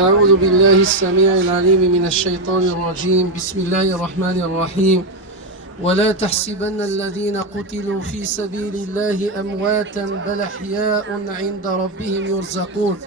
أعوذ بالله السميع العليم من الشيطان الرجيم. بسم الله الرحمن الرحيم. ولا تحسبن الذين قتلوا في سبيل الله أمواتا بل أحياء عند ربهم يرزقون.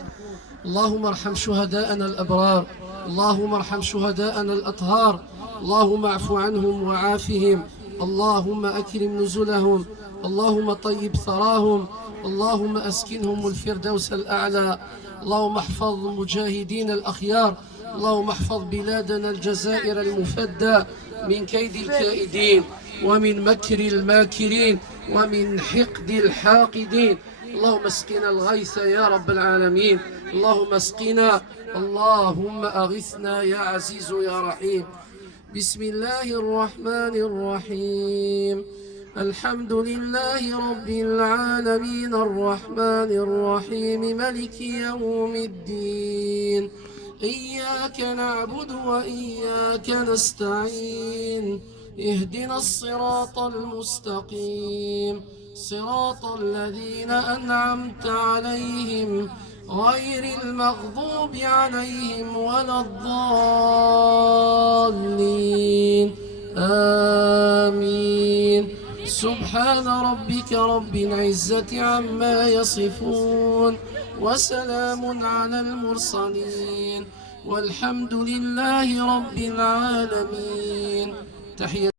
اللهم ارحم شهداءنا الأبرار، اللهم ارحم شهداءنا الأطهار، اللهم اعف عنهم وعافهم، اللهم أكرم نزلهم، اللهم طيب ثراهم، اللهم أسكنهم الفردوس الأعلى. اللهم احفظ المجاهدين الأخيار، اللهم احفظ بلادنا الجزائر المفدى من كيد الكائدين ومن مكر الماكرين ومن حقد الحاقدين. اللهم اسقنا الغيث يا رب العالمين، اللهم اسقنا، اللهم أغثنا يا عزيز يا رحيم. بسم الله الرحمن الرحيم. الحمد لله رب العالمين الرحمن الرحيم ملك يوم الدين. إياك نعبد وإياك نستعين. اهدنا الصراط المستقيم، صراط الذين أنعمت عليهم غير المغضوب عليهم ولا الضالين. آمين. سبحان ربك رب العزة عما يصفون، وسلام على المرسلين، والحمد لله رب العالمين. تحية